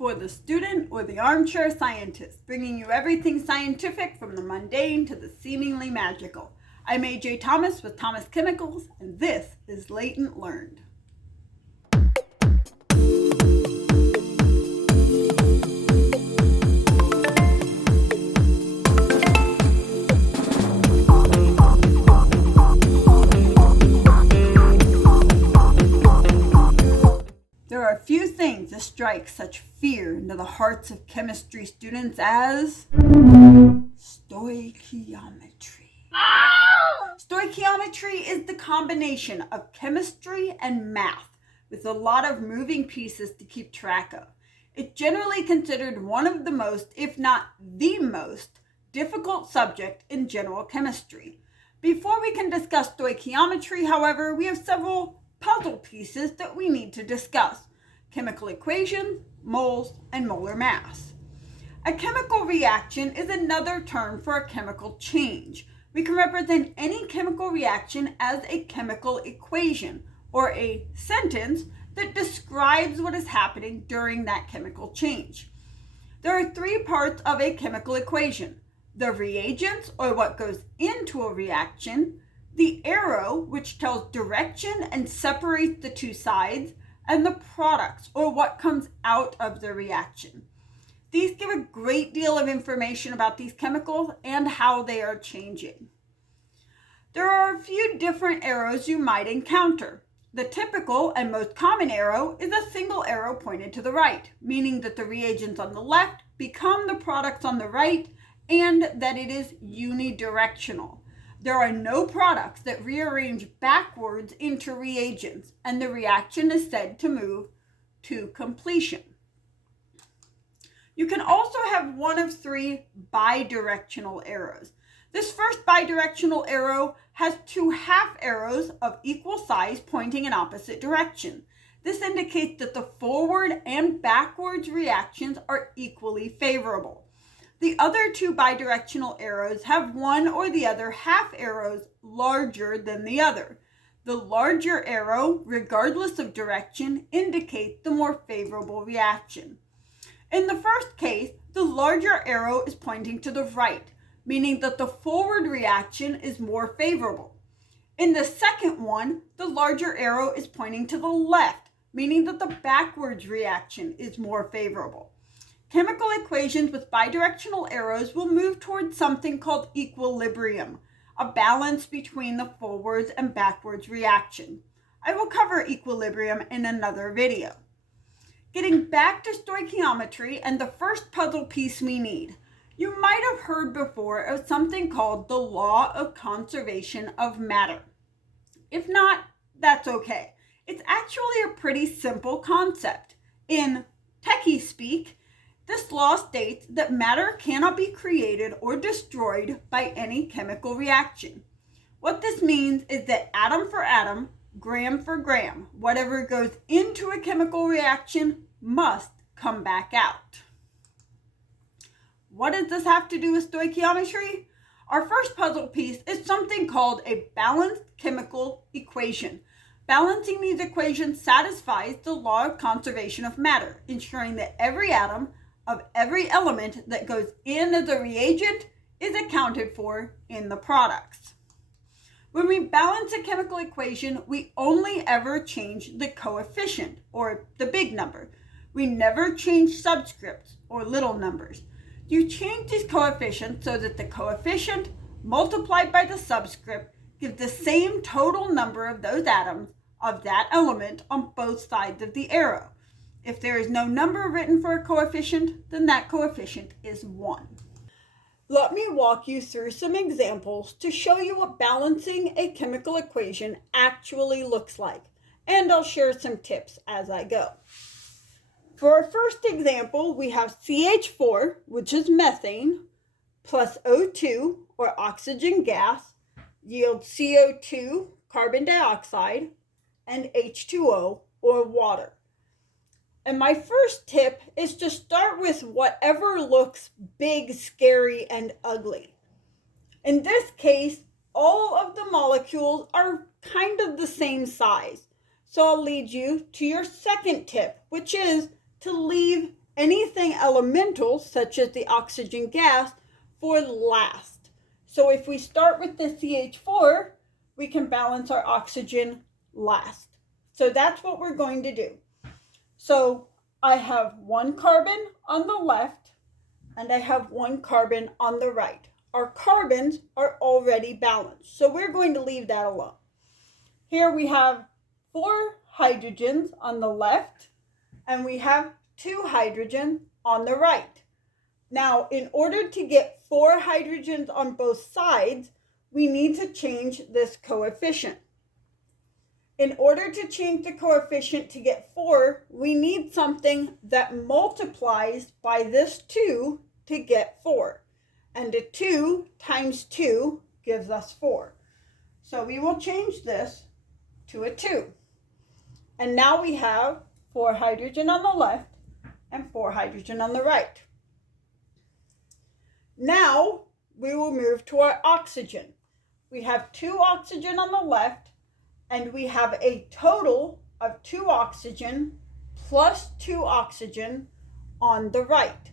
for the student or the armchair scientist, bringing you everything scientific from the mundane to the seemingly magical. I'm AJ Thomas with Thomas Chemicals, and this is Latent Learned. There are few things that strike such fear into the hearts of chemistry students as stoichiometry. Stoichiometry is the combination of chemistry and math with a lot of moving pieces to keep track of. It's generally considered one of the most, if not the most, difficult subject in general chemistry. Before we can discuss stoichiometry, however, we have several puzzle pieces that we need to discuss: chemical equations, moles, and molar mass. A chemical reaction is another term for a chemical change. We can represent any chemical reaction as a chemical equation, or a sentence that describes what is happening during that chemical change. There are three parts of a chemical equation: the reagents, or what goes into a reaction; the arrow, which tells direction and separates the two sides; and the products, or what comes out of the reaction. These give a great deal of information about these chemicals and how they are changing. There are a few different arrows you might encounter. The typical and most common arrow is a single arrow pointed to the right, meaning that the reagents on the left become the products on the right and that it is unidirectional. There are no products that rearrange backwards into reagents, and the reaction is said to move to completion. You can also have one of three bidirectional arrows. This first bidirectional arrow has two half arrows of equal size pointing in opposite direction. This indicates that the forward and backwards reactions are equally favorable. The other two bidirectional arrows have one or the other half arrows larger than the other. The larger arrow, regardless of direction, indicates the more favorable reaction. In the first case, the larger arrow is pointing to the right, meaning that the forward reaction is more favorable. In the second one, the larger arrow is pointing to the left, meaning that the backwards reaction is more favorable. Chemical equations with bidirectional arrows will move towards something called equilibrium, a balance between the forwards and backwards reaction. I will cover equilibrium in another video. Getting back to stoichiometry and the first puzzle piece we need. You might have heard before of something called the law of conservation of matter. If not, that's okay. It's actually a pretty simple concept. In techie speak, this law states that matter cannot be created or destroyed by any chemical reaction. What this means is that atom for atom, gram for gram, whatever goes into a chemical reaction must come back out. What does this have to do with stoichiometry? Our first puzzle piece is something called a balanced chemical equation. Balancing these equations satisfies the law of conservation of matter, ensuring that every atom of every element that goes in as a reagent is accounted for in the products. When we balance a chemical equation, we only ever change the coefficient, or the big number. We never change subscripts, or little numbers. You change these coefficients so that the coefficient multiplied by the subscript gives the same total number of those atoms of that element on both sides of the arrow. If there is no number written for a coefficient, then that coefficient is 1. Let me walk you through some examples to show you what balancing a chemical equation actually looks like, and I'll share some tips as I go. For our first example, we have CH4, which is methane, plus O2, or oxygen gas, yields CO2, carbon dioxide, and H2O, or water. And my first tip is to start with whatever looks big, scary, and ugly. In this case, all of the molecules are kind of the same size. So I'll lead you to your second tip, which is to leave anything elemental, such as the oxygen gas, for last. So if we start with the CH4, we can balance our oxygen last. So that's what we're going to do. So I have one carbon on the left and I have one carbon on the right. Our carbons are already balanced, so we're going to leave that alone. Here we have 4 hydrogens on the left and we have 2 hydrogens on the right. Now, in order to get 4 hydrogens on both sides, we need to change this coefficient. In order to change the coefficient to get 4, we need something that multiplies by this 2 to get 4. And a 2 times 2 gives us 4. So we will change this to a 2. And now we have 4 hydrogen on the left and 4 hydrogen on the right. Now we will move to our oxygen. We have 2 oxygen on the left and we have a total of 2 oxygen plus 2 oxygen on the right.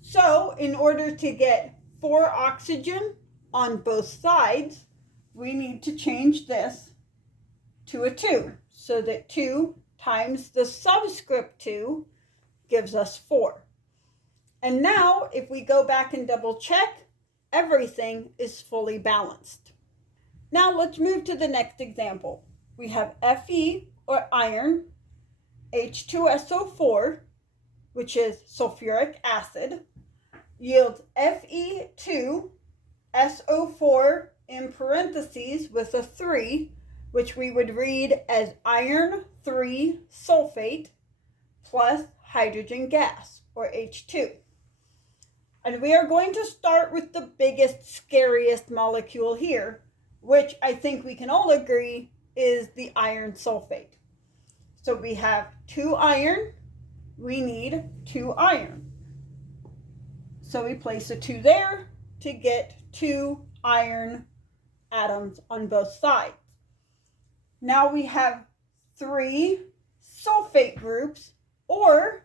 So in order to get 4 oxygen on both sides, we need to change this to a 2, so that 2 times the subscript 2 gives us 4. And now if we go back and double check, everything is fully balanced. Now let's move to the next example. We have Fe, or iron, H2SO4, which is sulfuric acid, yields Fe2SO4 in parentheses with a 3, which we would read as iron 3 sulfate plus hydrogen gas, or H2. And we are going to start with the biggest, scariest molecule here, which I think we can all agree is the iron sulfate. So we have 2 iron, we need 2 iron. So we place a 2 there to get 2 iron atoms on both sides. Now we have 3 sulfate groups, or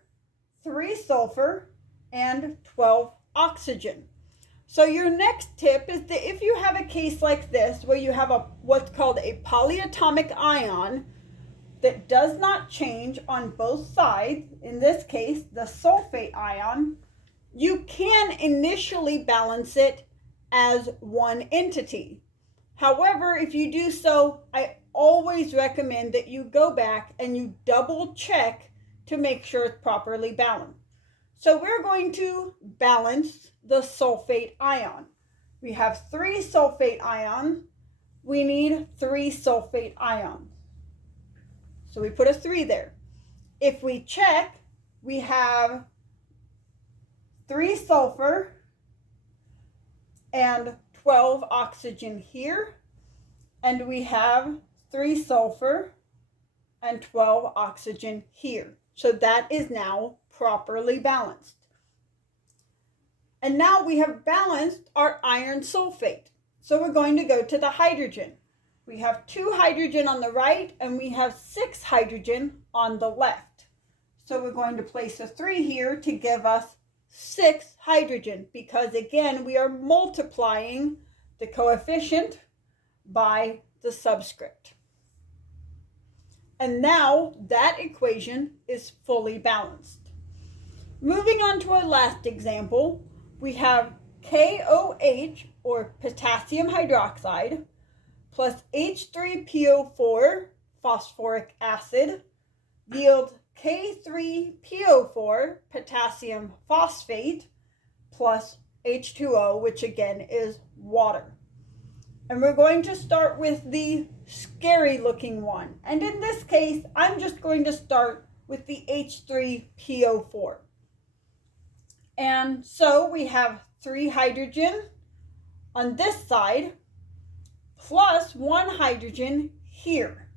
3 sulfur and 12 oxygen. So your next tip is that if you have a case like this where you have what's called a polyatomic ion that does not change on both sides, in this case the sulfate ion, you can initially balance it as one entity. However, if you do so, I always recommend that you go back and you double check to make sure it's properly balanced. So we're going to balance the sulfate ion. We have 3 sulfate ions. We need 3 sulfate ions. So we put a 3 there. If we check, we have 3 sulfur and 12 oxygen here. And we have 3 sulfur and 12 oxygen here. So that is now properly balanced. And now we have balanced our iron sulfate. So we're going to go to the hydrogen. We have 2 hydrogen on the right and we have 6 hydrogen on the left. So we're going to place a 3 here to give us 6 hydrogen, because again, we are multiplying the coefficient by the subscript. And now that equation is fully balanced. Moving on to our last example, we have KOH, or potassium hydroxide, plus H3PO4, phosphoric acid, yields K3PO4, potassium phosphate, plus H2O, which again is water. And we're going to start with the scary looking one. And in this case, I'm just going to start with the H3PO4. And so we have 3 hydrogen on this side, plus 1 hydrogen here,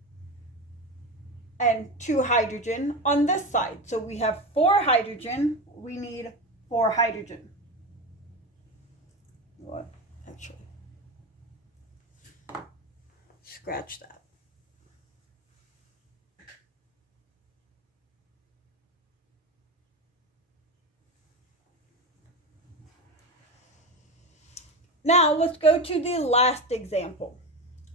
and 2 hydrogen on this side. So we have 4 hydrogen. We need 4 hydrogen. What? Actually, scratch that. Now let's go to the last example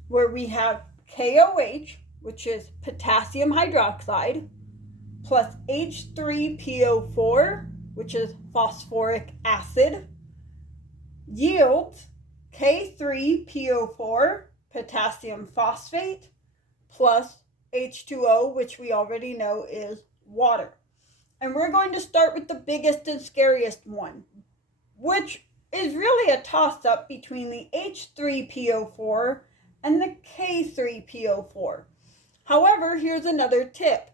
where we have KOH, which is potassium hydroxide, plus H3PO4, which is phosphoric acid, yields K3PO4, potassium phosphate, plus H2O, which we already know is water. And we're going to start with the biggest and scariest one, which is really a toss-up between the H3PO4 and the K3PO4. However, here's another tip.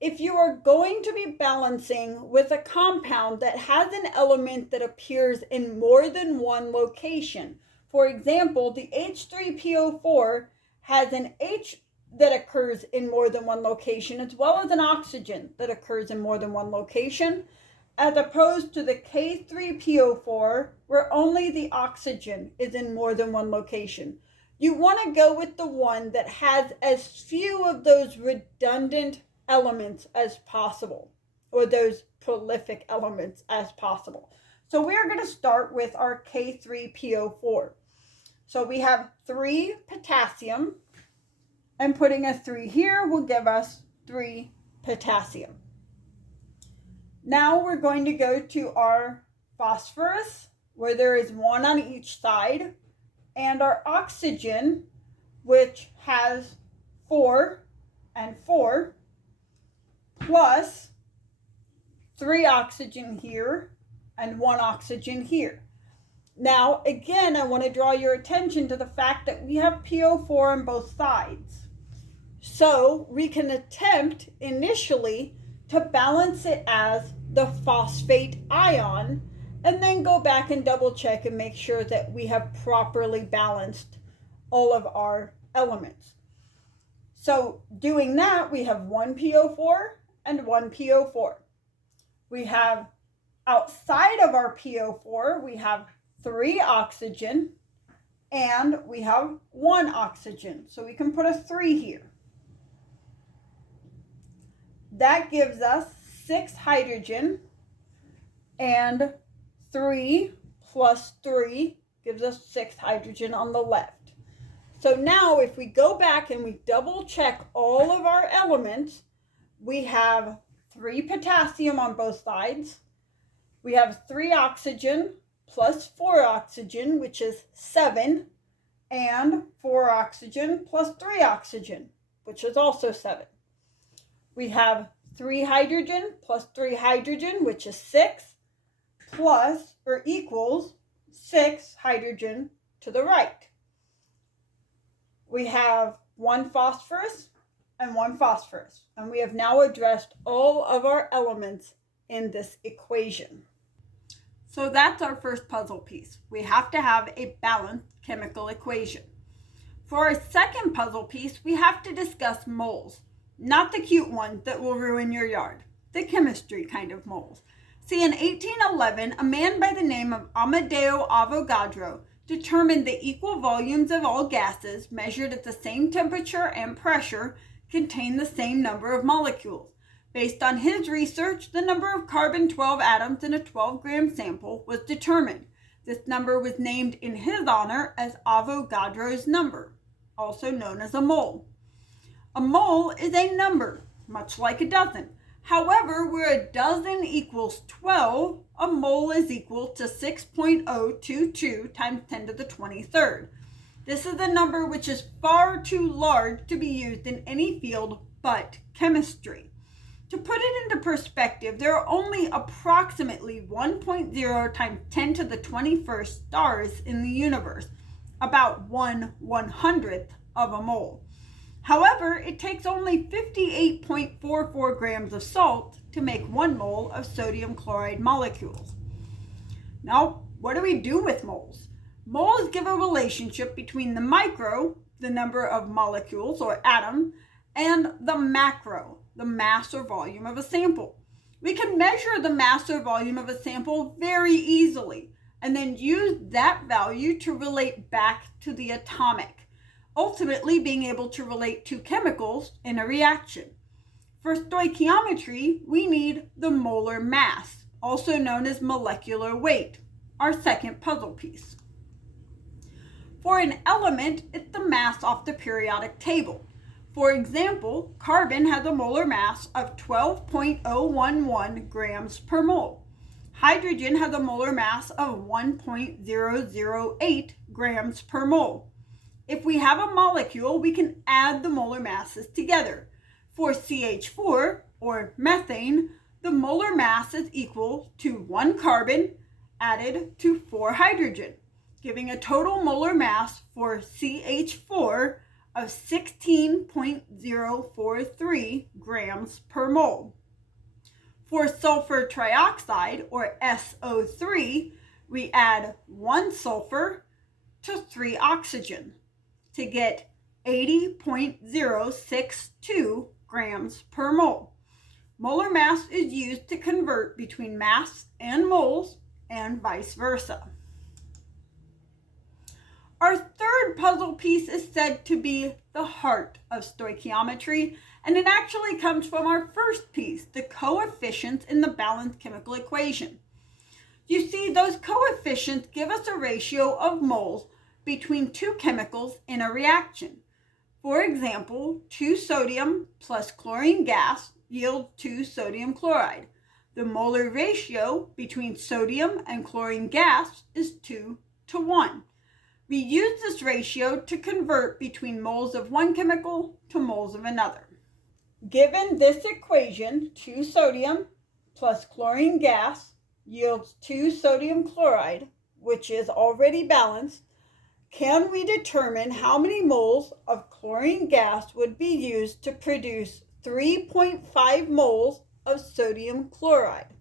If you are going to be balancing with a compound that has an element that appears in more than one location, for example, the H3PO4 has an H that occurs in more than one location, as well as an oxygen that occurs in more than one location, as opposed to the K3PO4, where only the oxygen is in more than one location. You want to go with the one that has as few of those redundant elements as possible, or those prolific elements as possible. So we're going to start with our K3PO4. So we have 3 potassium, and putting a 3 here will give us 3 potassium. Now we're going to go to our phosphorus, where there is 1 on each side, and our oxygen, which has 4 and 4, plus 3 oxygen here and 1 oxygen here. Now, again, I want to draw your attention to the fact that we have PO4 on both sides. So we can attempt initially to balance it as the phosphate ion, and then go back and double check and make sure that we have properly balanced all of our elements. So doing that, we have 1 PO4 and 1 PO4. We have outside of our PO4, we have 3 oxygen and we have 1 oxygen. So we can put a 3 here. That gives us 6 hydrogen, and 3 plus 3 gives us 6 hydrogen on the left. So now if we go back and we double check all of our elements, we have 3 potassium on both sides. We have 3 oxygen plus 4 oxygen, which is 7, and 4 oxygen plus 3 oxygen, which is also 7. We have 3 hydrogen plus 3 hydrogen, which is 6, plus or equals 6 hydrogen to the right. We have 1 phosphorus and 1 phosphorus, and we have now addressed all of our elements in this equation. So that's our first puzzle piece. We have to have a balanced chemical equation. For our second puzzle piece, we have to discuss moles. Not the cute ones that will ruin your yard, the chemistry kind of moles. See, in 1811, a man by the name of Amadeo Avogadro determined the equal volumes of all gases measured at the same temperature and pressure contain the same number of molecules. Based on his research, the number of carbon-12 atoms in a 12-gram sample was determined. This number was named in his honor as Avogadro's number, also known as a mole. A mole is a number, much like a dozen. However, where a dozen equals 12, a mole is equal to 6.022 times 10 to the 23rd. This is a number which is far too large to be used in any field but chemistry. To put it into perspective, there are only approximately 1.0 times 10 to the 21st stars in the universe, about 1/100th of a mole. However, it takes only 58.44 grams of salt to make 1 mole of sodium chloride molecules. Now, what do we do with moles? Moles give a relationship between the micro, the number of molecules or atom, and the macro, the mass or volume of a sample. We can measure the mass or volume of a sample very easily and then use that value to relate back to the atomic, ultimately being able to relate two chemicals in a reaction. For stoichiometry, we need the molar mass, also known as molecular weight, our second puzzle piece. For an element, it's the mass off the periodic table. For example, carbon has a molar mass of 12.011 grams per mole. Hydrogen has a molar mass of 1.008 grams per mole. If we have a molecule, we can add the molar masses together. For CH4, or methane, the molar mass is equal to 1 carbon added to 4 hydrogen, giving a total molar mass for CH4 of 16.043 grams per mole. For sulfur trioxide, or SO3, we add 1 sulfur to 3 oxygen to get 80.062 grams per mole. Molar mass is used to convert between mass and moles and vice versa. Our third puzzle piece is said to be the heart of stoichiometry, and it actually comes from our first piece, the coefficients in the balanced chemical equation. You see, those coefficients give us a ratio of moles between two chemicals in a reaction. For example, 2 sodium plus chlorine gas yields 2 sodium chloride. The molar ratio between sodium and chlorine gas is 2 to 1. We use this ratio to convert between moles of one chemical to moles of another. Given this equation, 2 sodium plus chlorine gas yields 2 sodium chloride, which is already balanced, can we determine how many moles of chlorine gas would be used to produce 3.5 moles of sodium chloride?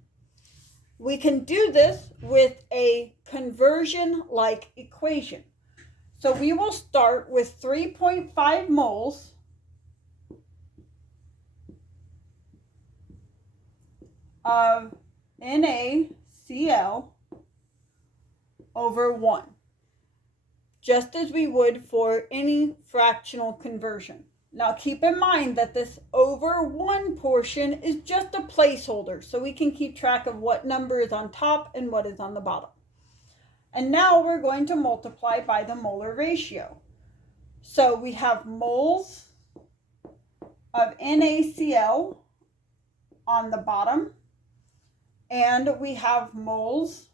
We can do this with a conversion-like equation. So we will start with 3.5 moles of NaCl over 1, just as we would for any fractional conversion. Now keep in mind that this over 1 portion is just a placeholder, so we can keep track of what number is on top and what is on the bottom. And now we're going to multiply by the molar ratio. So we have moles of NaCl on the bottom, and we have moles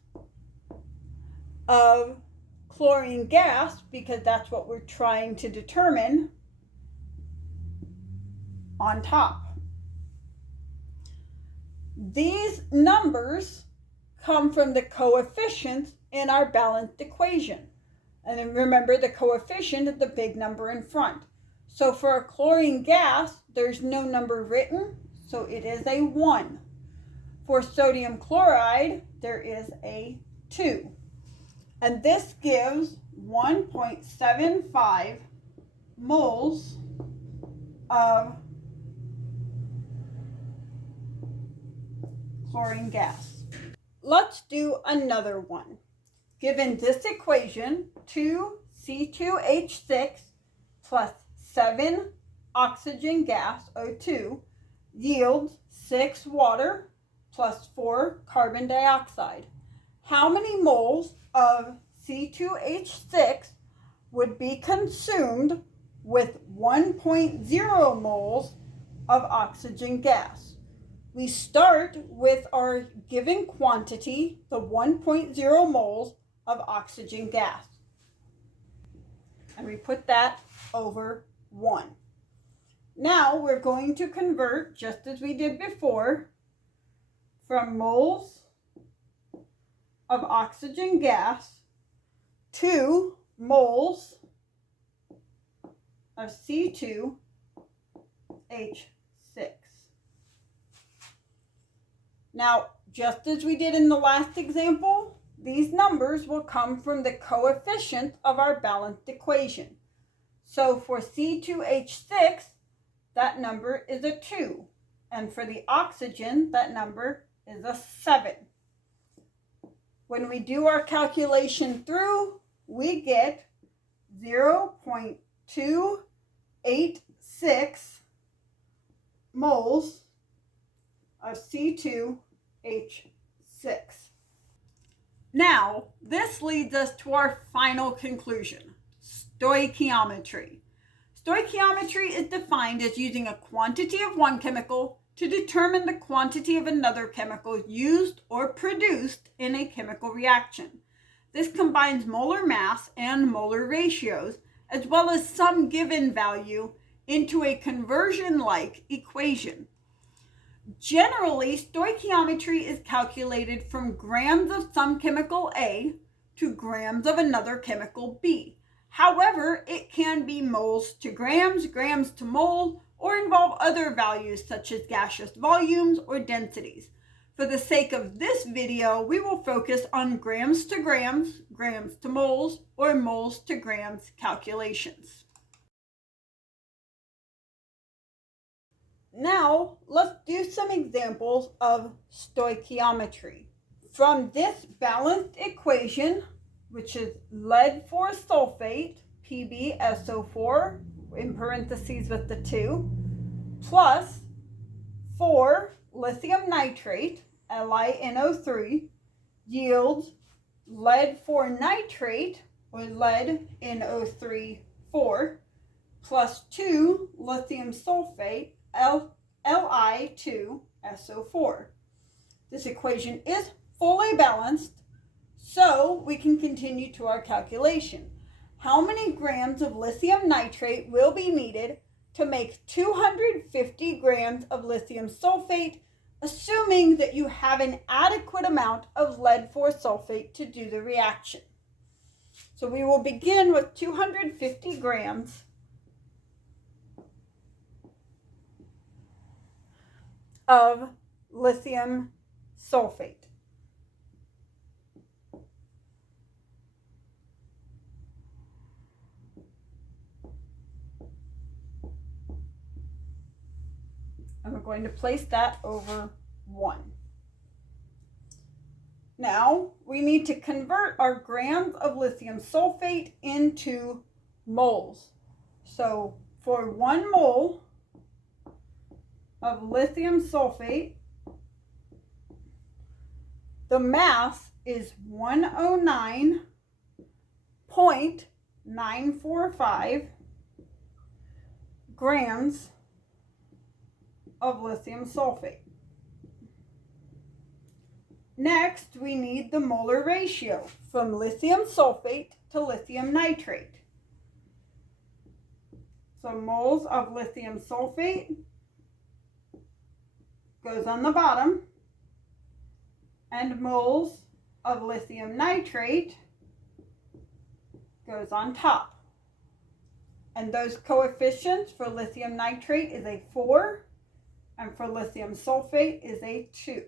of chlorine gas, because that's what we're trying to determine, on top. These numbers come from the coefficients in our balanced equation. And then remember, the coefficient is the big number in front. So for a chlorine gas, there's no number written, so it is a 1. For sodium chloride, there is a 2. And this gives 1.75 moles of chlorine gas. Let's do another one. Given this equation, 2C2H6 plus 7 oxygen gas, O2, yields 6 water plus 4 carbon dioxide. How many moles of C2H6 would be consumed with 1.0 moles of oxygen gas? We start with our given quantity, the 1.0 moles of oxygen gas. And we put that over 1. Now we're going to convert, just as we did before, from moles of oxygen gas to moles of C2H6. Now, just as we did in the last example, these numbers will come from the coefficient of our balanced equation. So for C2H6, that number is a 2. And for the oxygen, that number is a 7. When we do our calculation through, we get 0.286 moles of C2H6. Now, this leads us to our final conclusion. stoichiometry. Stoichiometry is defined as using a quantity of one chemical to determine the quantity of another chemical used or produced in a chemical reaction. This combines molar mass and molar ratios, as well as some given value, into a conversion-like equation. Generally, stoichiometry is calculated from grams of some chemical A to grams of another chemical B. However, it can be moles to grams, grams to mole, or involve other values such as gaseous volumes or densities. For the sake of this video, we will focus on grams to grams, grams to moles, or moles to grams calculations. Now, let's do some examples of stoichiometry. From this balanced equation, which is lead 4 sulfate, PbSO4, in parentheses with the 2, plus 4 lithium nitrate, LiNO3, yields lead 4 nitrate, or lead NO3 4, plus 2 lithium sulfate, Li2SO4. This equation is fully balanced, so we can continue to our calculation. How many grams of lithium nitrate will be needed to make 250 grams of lithium sulfate, assuming that you have an adequate amount of lead 4 sulfate to do the reaction? So we will begin with 250 grams of lithium sulfate. And we're going to place that over 1. Now, we need to convert our grams of lithium sulfate into moles. So, for 1 mole of lithium sulfate, the mass is 109.945 grams of lithium sulfate. Next, we need the molar ratio from lithium sulfate to lithium nitrate. So moles of lithium sulfate goes on the bottom, and moles of lithium nitrate goes on top. And those coefficients for lithium nitrate is a 4, and for lithium sulfate is a 2.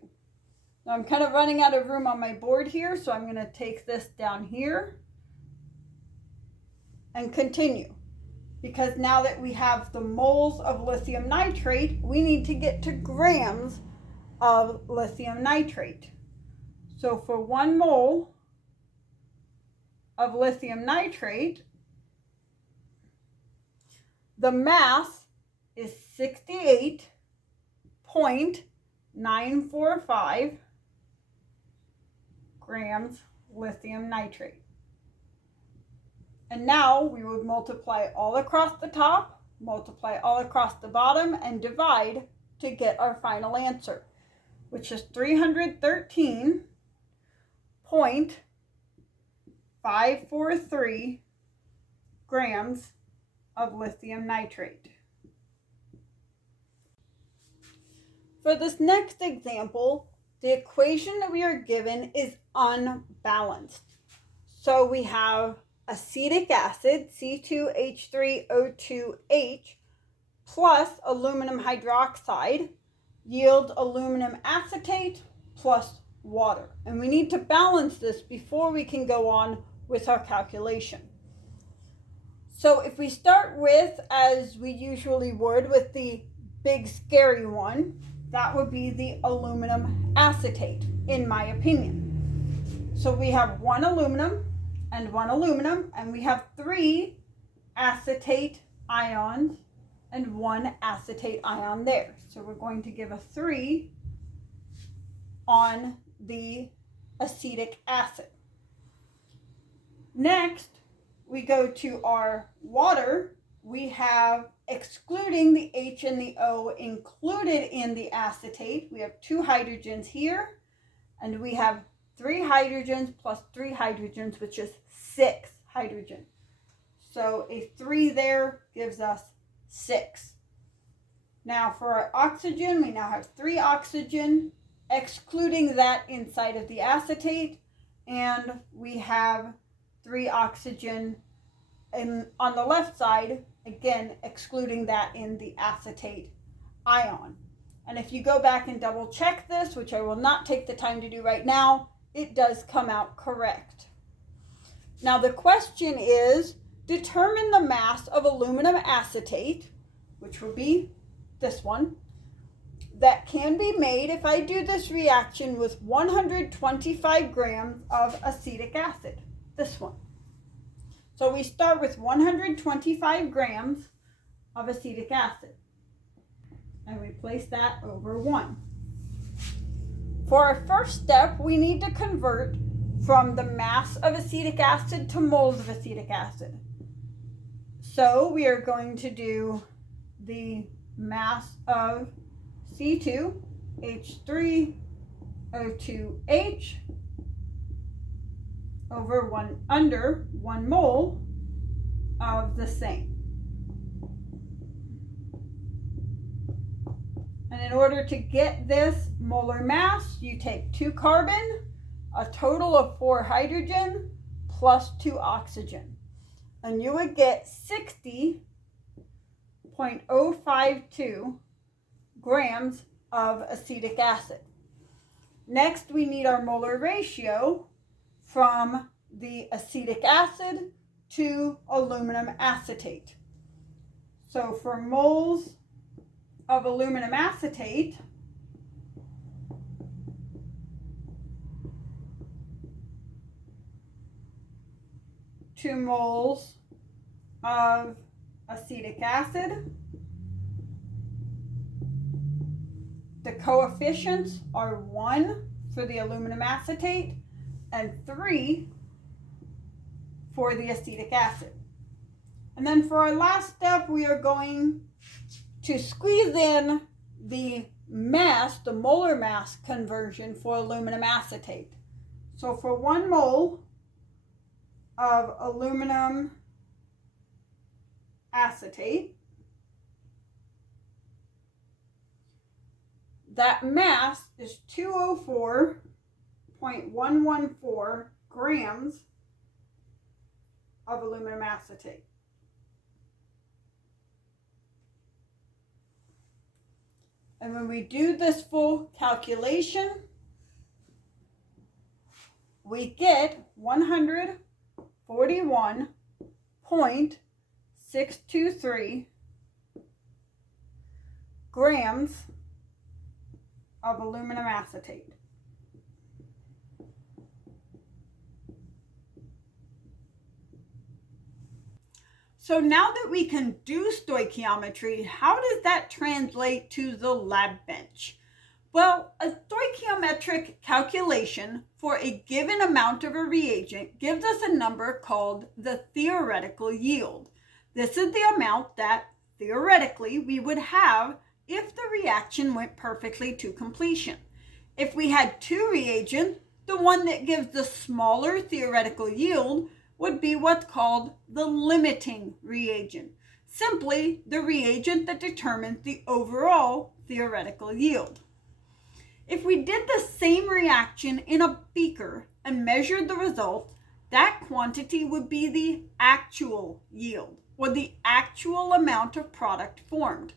Now I'm kind of running out of room on my board here, so I'm going to take this down here and continue. Because now that we have the moles of lithium nitrate, we need to get to grams of lithium nitrate. So for 1 mole of lithium nitrate, the mass is 68.945 grams lithium nitrate. And now we would multiply all across the top, multiply all across the bottom, and divide to get our final answer, which is 313.543 grams of lithium nitrate. For this next example, the equation that we are given is unbalanced. So we have acetic acid, C2H3O2H, plus aluminum hydroxide, yields aluminum acetate plus water. And we need to balance this before we can go on with our calculation. So if we start with, as we usually would, with the big scary one, that would be the aluminum acetate, in my opinion. So we have 1 aluminum, and we have 3 acetate ions and 1 acetate ion there. So we're going to give a 3 on the acetic acid. Next, we go to our water, we have, excluding the H and the O included in the acetate, we have 2 hydrogens here, and we have 3 hydrogens plus 3 hydrogens, which is 6 hydrogen. So a 3 there gives us 6. Now for our oxygen, we now have 3 oxygen, excluding that inside of the acetate, and we have 3 oxygen on the left side, again excluding that in the acetate ion. And if you go back and double check this, which I will not take the time to do right now, it does come out correct. Now the question is, determine the mass of aluminum acetate, which will be this one, that can be made if I do this reaction with 125 grams of acetic acid, this one. So we start with 125 grams of acetic acid, and we place that over 1. For our first step, we need to convert from the mass of acetic acid to moles of acetic acid. So we are going to do the mass of C2H3O2H over 1 mole of the same. And in order to get this molar mass, you take 2 carbon, a total of 4 hydrogen, plus 2 oxygen. And you would get 60.052 grams of acetic acid. Next, we need our molar ratio from the acetic acid to aluminum acetate. So for moles of aluminum acetate, two moles of acetic acid. The coefficients are 1 for the aluminum acetate and 3 for the acetic acid. And then for our last step, we are going to squeeze in the mass, the molar mass conversion for aluminum acetate. So for 1 mole of aluminum acetate, that mass is 204.114 grams of aluminum acetate. And when we do this full calculation, we get 141.623 grams of aluminum acetate. So now that we can do stoichiometry, how does that translate to the lab bench? Well, a stoichiometric calculation for a given amount of a reagent gives us a number called the theoretical yield. This is the amount that theoretically we would have if the reaction went perfectly to completion. If we had 2 reagents, the one that gives the smaller theoretical yield would be what's called the limiting reagent. Simply the reagent that determines the overall theoretical yield. If we did the same reaction in a beaker and measured the result, that quantity would be the actual yield, or the actual amount of product formed.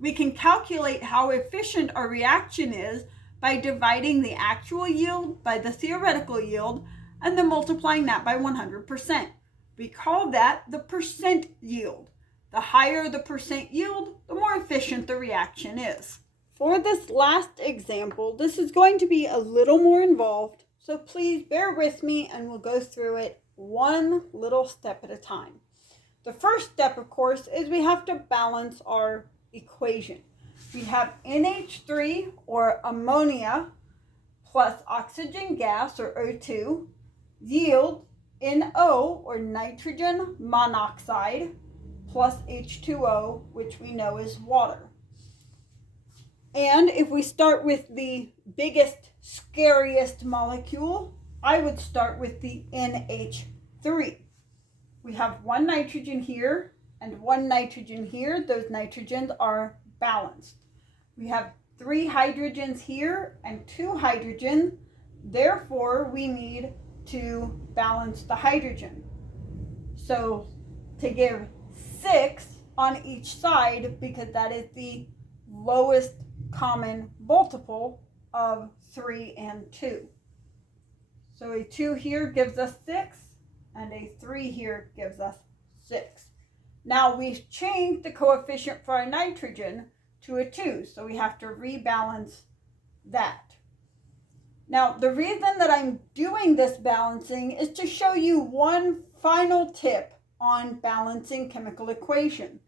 We can calculate how efficient our reaction is by dividing the actual yield by the theoretical yield and then multiplying that by 100%. We call that the percent yield. The higher the percent yield, the more efficient the reaction is. For this last example, this is going to be a little more involved, so please bear with me and we'll go through it one little step at a time. The first step, of course, is we have to balance our equation. We have NH3, or ammonia, plus oxygen gas, or O2, yield NO, or nitrogen monoxide, plus H2O, which we know is water. And if we start with the biggest, scariest molecule, I would start with the NH3. We have one nitrogen here and one nitrogen here. Those nitrogens are balanced. We have 3 hydrogens here and 2 hydrogens. Therefore, we need to balance the hydrogen. So to give 6 on each side, because that is the lowest common multiple of 3 and 2. So a 2 here gives us 6, and a 3 here gives us 6. Now we've changed the coefficient for our nitrogen to a 2, so we have to rebalance that. Now, the reason that I'm doing this balancing is to show you one final tip on balancing chemical equation.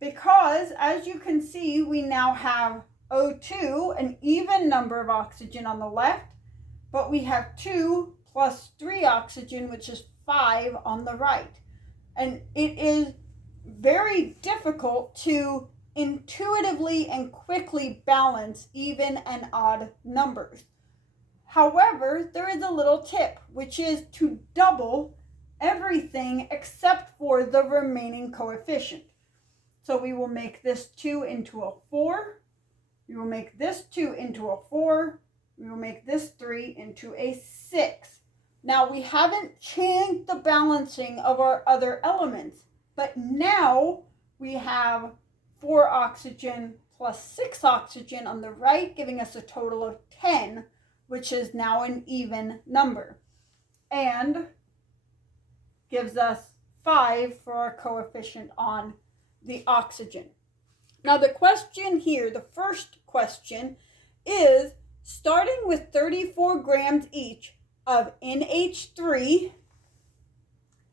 Because, as you can see, we now have O2, an even number of oxygen on the left, but we have 2 plus 3 oxygen, which is 5 on the right. And it is very difficult to intuitively and quickly balance even and odd numbers. However, there is a little tip, which is to double everything except for the remaining coefficient. So we will make this 2 into a 4. We will make this 2 into a 4. We will make this 3 into a 6. Now, we haven't changed the balancing of our other elements, but now we have 4 oxygen plus 6 oxygen on the right, giving us a total of 10, which is now an even number, and gives us 5 for our coefficient on the oxygen. Now the question here, the first question, is starting with 34 grams each of NH3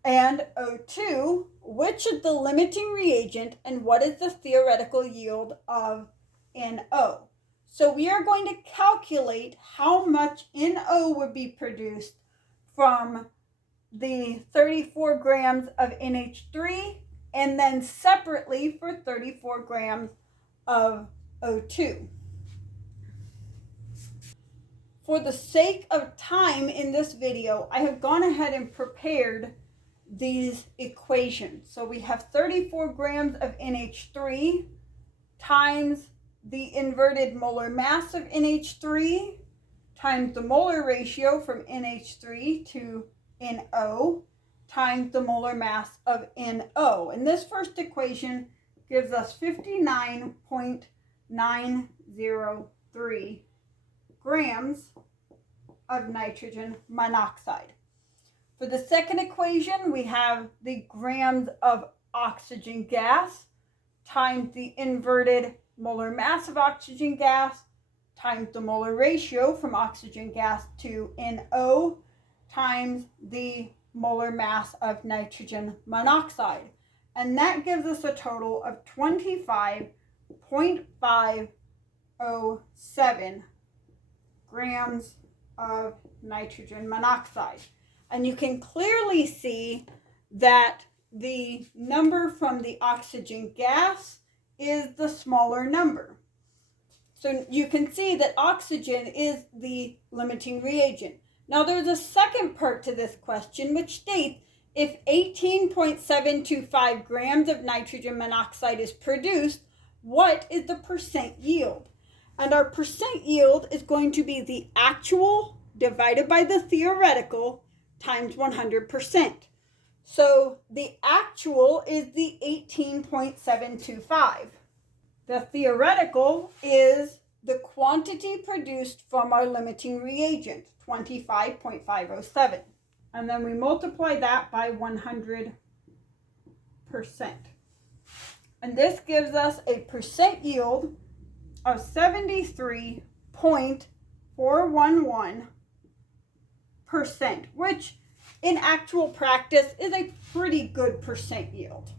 and O2, which is the limiting reagent and what is the theoretical yield of NO? So we are going to calculate how much NO would be produced from the 34 grams of NH3 and then separately for 34 grams of O2. For the sake of time in this video, I have gone ahead and prepared these equations. So we have 34 grams of NH3 times the inverted molar mass of NH3 times the molar ratio from NH3 to NO times the molar mass of NO. And this first equation gives us 59.903 grams of nitrogen monoxide. For the second equation, we have the grams of oxygen gas times the inverted molar mass of oxygen gas times the molar ratio from oxygen gas to NO times the molar mass of nitrogen monoxide. And that gives us a total of 25.507 grams of nitrogen monoxide. And you can clearly see that the number from the oxygen gas is the smaller number. So you can see that oxygen is the limiting reagent. Now there's a second part to this question which states if 18.725 grams of nitrogen monoxide is produced, what is the percent yield? And our percent yield is going to be the actual divided by the theoretical times 100%. So the actual is the 18.725. The theoretical is the quantity produced from our limiting reagent, 25.507. And then we multiply that by 100%. And this gives us a percent yield of 73.411%, which in actual practice is a pretty good percent yield.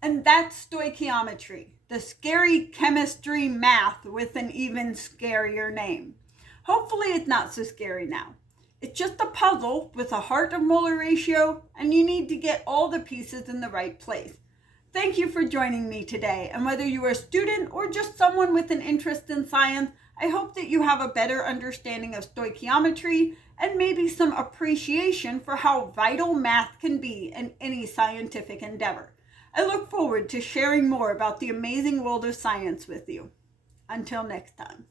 And that's stoichiometry, the scary chemistry math with an even scarier name. Hopefully it's not so scary now. It's just a puzzle with a heart of molar ratio, and you need to get all the pieces in the right place. Thank you for joining me today, and whether you are a student or just someone with an interest in science, I hope that you have a better understanding of stoichiometry and maybe some appreciation for how vital math can be in any scientific endeavor. I look forward to sharing more about the amazing world of science with you. Until next time.